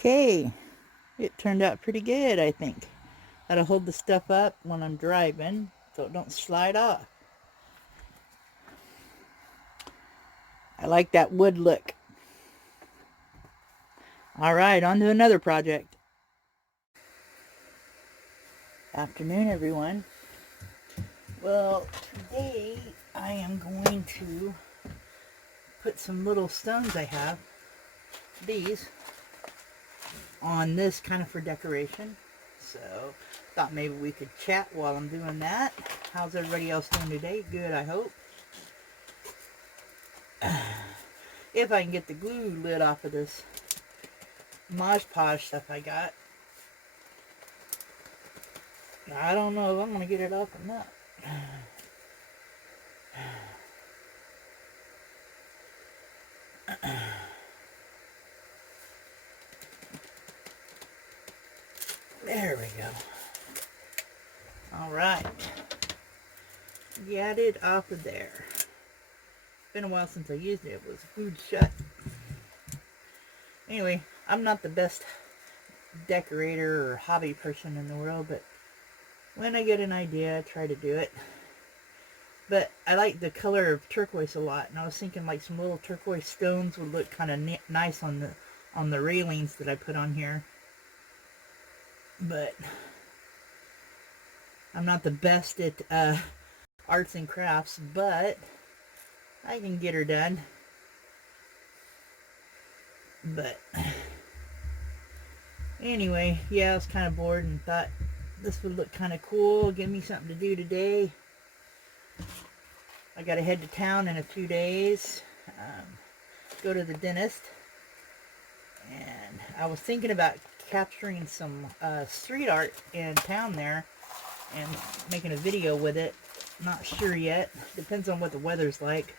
Okay, it turned out pretty good, I think. Gotta hold the stuff up when I'm driving so it don't slide off. I like that wood look. All right, on to another project. Afternoon, everyone. Well, today I am going to put some little stones I have, these, on this kind of for decoration. So, thought maybe we could chat while I'm doing that. How's everybody else doing today? Good, I hope. If I can get the glue lid off of this Mod Podge stuff I got. I don't know if I'm going to get it off or not. There we go. Alright. Got it off of there. Been a while since I used it. It was glued shut. Anyway, I'm not the best decorator or hobby person in the world, but when I get an idea, I try to do it. But I like the color of turquoise a lot, and I was thinking like some little turquoise stones would look kind of nice on the railings that I put on here. But I'm not the best at arts and crafts, but I can get her done. But anyway, yeah, I was kind of bored and thought this would look kind of cool. Give me something to do today. I got to head to town in a few days. Go to the dentist. And I was thinking about capturing some street art in town there and making a video with it. Not sure yet. Depends on what the weather's like.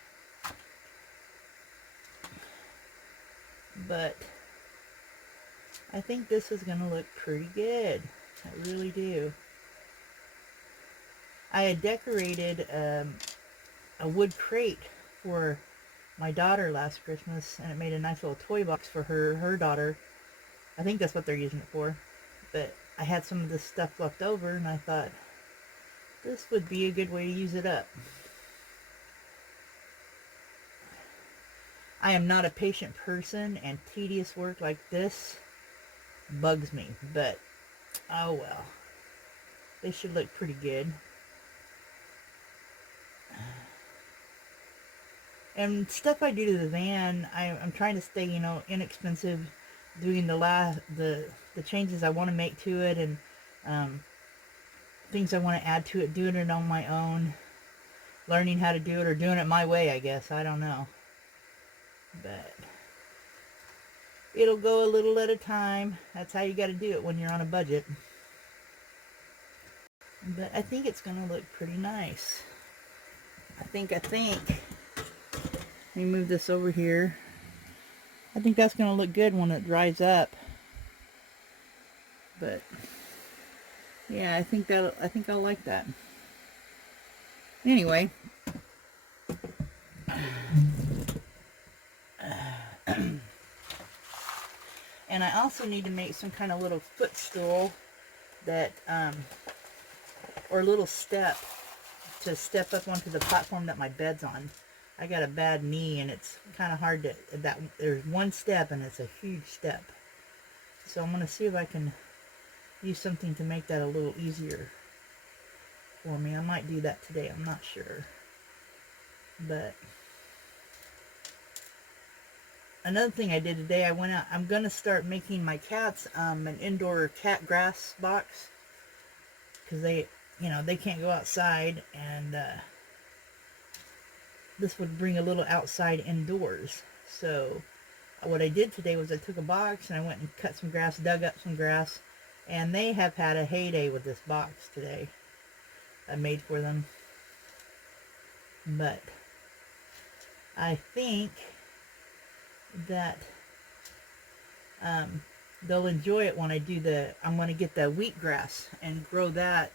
But I think this is going to look pretty good. I really do. I had decorated a wood crate for my daughter last Christmas, and it made a nice little toy box for her daughter. I think that's what they're using it for. But I had some of this stuff left over, and I thought this would be a good way to use it up. I am not a patient person, and tedious work like this bugs me, but oh well. They should look pretty good. And stuff I do to the van, I'm trying to stay, inexpensive, doing the changes I want to make to it, and things I want to add to it, doing it on my own, learning how to do it, or doing it my way, I guess. I don't know. But it'll go a little at a time. That's how you got to do it when you're on a budget. But I think it's going to look pretty nice. I think. Let me move this over here. I think that's going to look good when it dries up. But yeah, I think I'll like that. Anyway, and I also need to make some kind of little footstool that or a little step to step up onto the platform that my bed's on. I got a bad knee, and it's kind of hard to, there's one step and it's a huge step. So I'm going to see if I can use something to make that a little easier for me. I might do that today, I'm not sure. But another thing I did today, I went out, I'm going to start making my cats an indoor cat grass box, because they can't go outside, and this would bring a little outside indoors. So what I did today was I took a box and I went and cut some grass, dug up some grass, and they have had a heyday with this box today I made for them. But I think that they'll enjoy it when I do I'm going to get the wheatgrass and grow that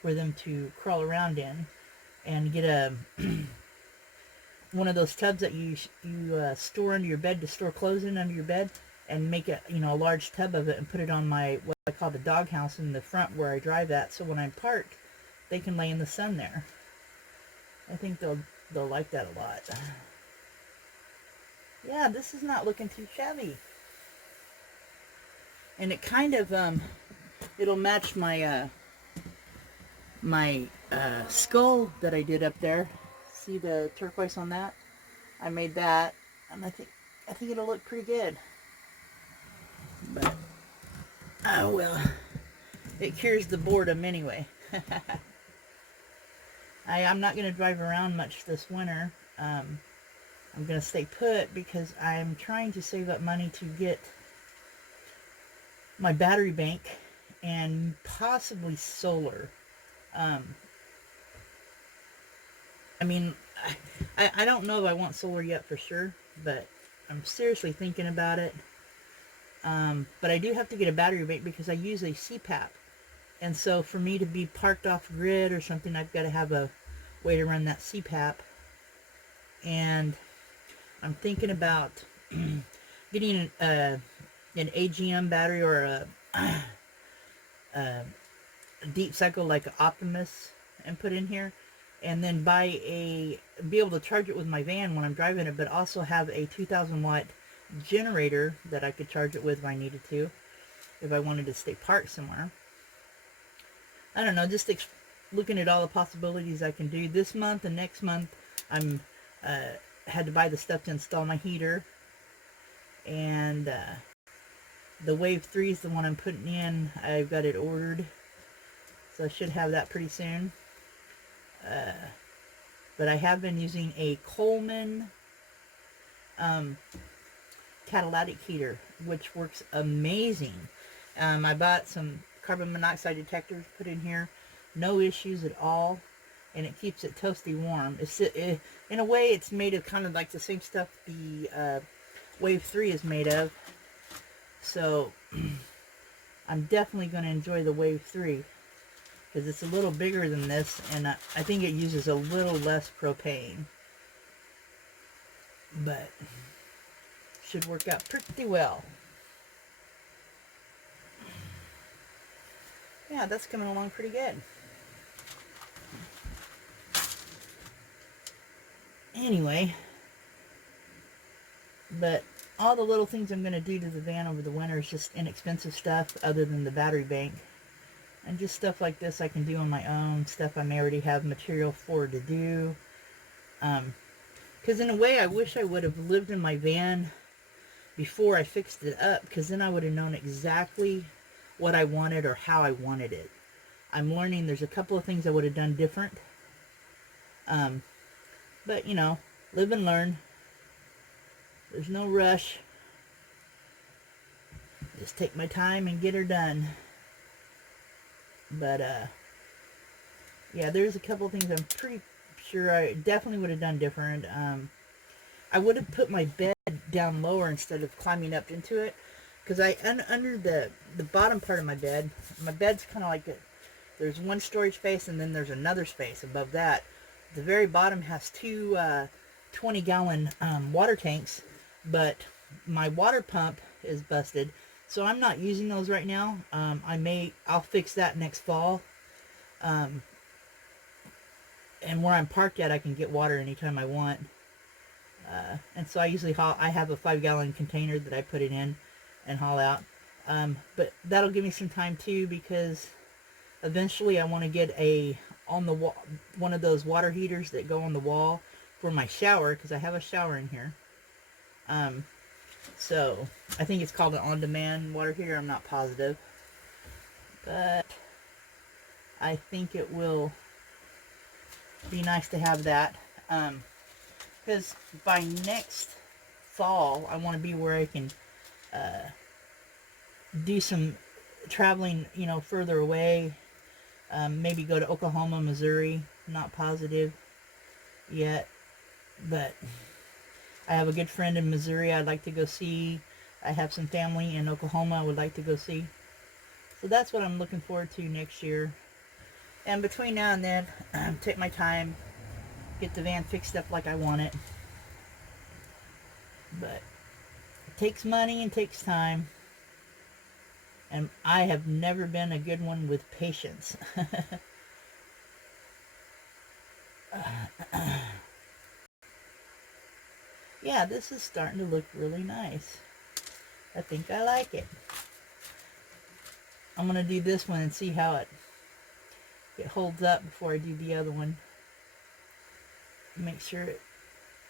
for them to crawl around in, and get a one of those tubs that you store under your bed to store clothes in under your bed. and make it, you know, a large tub of it and put it on my, what I call the dog house in the front where I drive at. So when I'm parked, they can lay in the sun there. I think they'll like that a lot. Yeah, this is not looking too shabby. And it kind of, it'll match my, skull that I did up there. See the turquoise on that? I made that, and I think it'll look pretty good. But, oh well, it cures the boredom anyway. I'm not going to drive around much this winter. I'm going to stay put because I'm trying to save up money to get my battery bank and possibly solar. I mean, I don't know if I want solar yet for sure, but I'm seriously thinking about it. But I do have to get a battery bank because I use a CPAP. And so for me to be parked off grid or something, I've got to have a way to run that CPAP. And I'm thinking about getting an AGM battery or a deep cycle like an Optimus and put in here. And then be able to charge it with my van when I'm driving it, but also have a 2,000 watt generator that I could charge it with if I needed to, if I wanted to stay parked somewhere. I don't know, just looking at all the possibilities I can do. This month and next month, I'm had to buy the stuff to install my heater, and the Wave 3 is the one I'm putting in. I've got it ordered, so I should have that pretty soon. But I have been using a Coleman catalytic heater, which works amazing. I bought some carbon monoxide detectors put in here. No issues at all. And it keeps it toasty warm. In a way, it's made of kind of like the same stuff the Wave 3 is made of. So, I'm definitely going to enjoy the Wave 3. Because it's a little bigger than this, and I think it uses a little less propane. But should work out pretty well. Yeah, that's coming along pretty good. Anyway, but all the little things I'm going to do to the van over the winter is just inexpensive stuff other than the battery bank. And just stuff like this I can do on my own, stuff I may already have material for to do. Because in a way, I wish I would have lived in my van before I fixed it up, because then I would have known exactly what I wanted or how I wanted it. I'm learning there's a couple of things I would have done different. But, you know, live and learn. There's no rush. Just take my time and get her done. But, yeah, there's a couple of things I'm pretty sure I definitely would have done different. I would have put my bed down lower instead of climbing up into it. Because under the bottom part of my bed's kind of like there's one storage space and then there's another space above that. The very bottom has two 20-gallon water tanks, but my water pump is busted. So I'm not using those right now. I'll fix that next fall. And where I'm parked at, I can get water anytime I want. And so I usually I have a 5-gallon container that I put it in and haul out. But that'll give me some time too, because eventually I want to get one of those water heaters that go on the wall for my shower, because I have a shower in here. So I think it's called an on-demand water heater. I'm not positive, but I think it will be nice to have that. Because by next fall, I want to be where I can do some traveling, you know, further away. Maybe go to Oklahoma, Missouri. Not positive yet, but I have a good friend in Missouri I'd like to go see. I have some family in Oklahoma I would like to go see. So that's what I'm looking forward to next year. And between now and then, take my time, get the van fixed up like I want it. But takes money and takes time. And I have never been a good one with patience. Yeah, this is starting to look really nice. I think I like it. I'm going to do this one and see how it holds up before I do the other one. Make sure it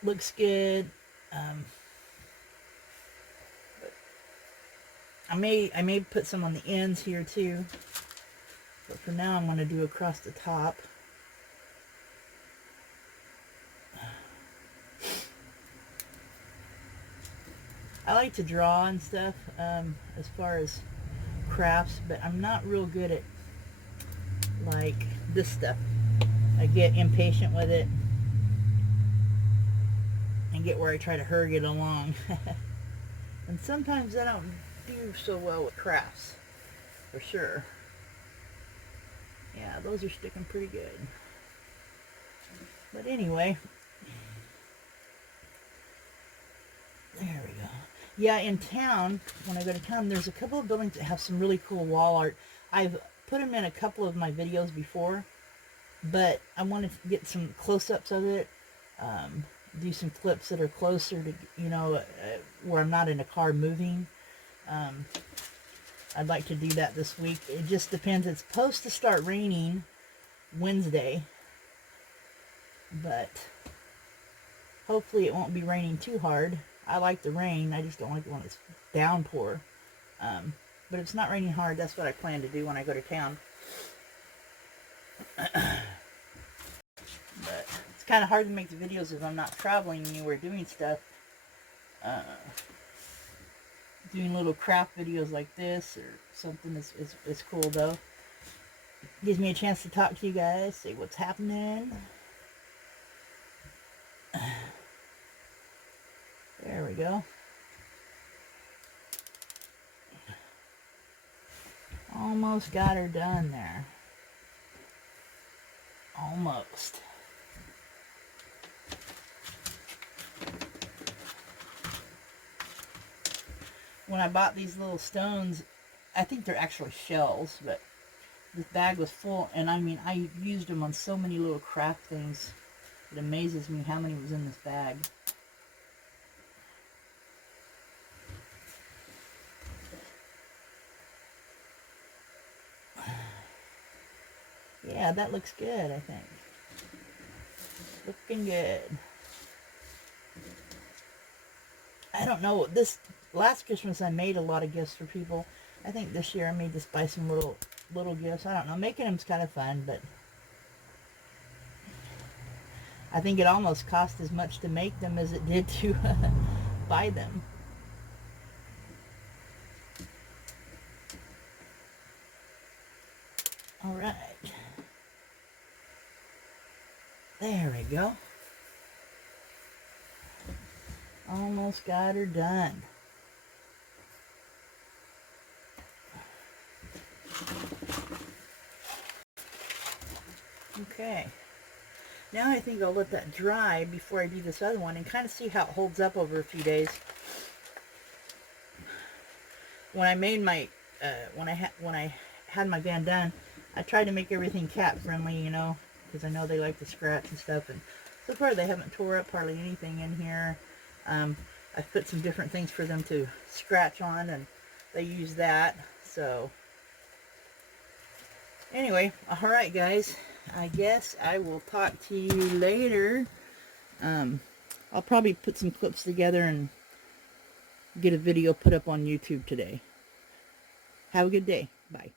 looks good. I may put some on the ends here too, but for now I'm going to do across the top. I like to draw and stuff as far as crafts, but I'm not real good at like this stuff. I get impatient with it and get where I try to hurry it along. And sometimes I don't do so well with crafts, for sure. Yeah, those are sticking pretty good. But anyway, there we go. Yeah, in town, when I go to town, there's a couple of buildings that have some really cool wall art. I've put them in a couple of my videos before, but I want to get some close-ups of it, do some clips that are closer to, where I'm not in a car moving. I'd like to do that this week. It just depends. It's supposed to start raining Wednesday, but hopefully it won't be raining too hard. I like the rain. I just don't like it when it's downpour. But if it's not raining hard, that's what I plan to do when I go to town. But it's kind of hard to make the videos if I'm not traveling anywhere doing stuff. Doing little craft videos like this or something is cool though. Gives me a chance to talk to you guys, see what's happening. There we go. Almost got her done there. Almost. When I bought these little stones, I think they're actually shells, but this bag was full, and I mean, I used them on so many little craft things. It amazes me how many was in this bag. Yeah, that looks good, I think. Looking good. I don't know, this last Christmas I made a lot of gifts for people. I think this year I may just buy some little gifts. I don't know, making them's kind of fun, but I think it almost cost as much to make them as it did to buy them. All right. There we go. Almost got her done. Okay. Now I think I'll let that dry before I do this other one and kind of see how it holds up over a few days. When I made my, when I had my van done, I tried to make everything cat friendly, because I know they like to scratch and stuff. And so far they haven't tore up hardly anything in here. I've put some different things for them to scratch on, and they use that. So anyway, all right, guys. I guess I will talk to you later. I'll probably put some clips together and get a video put up on YouTube today. Have a good day. Bye.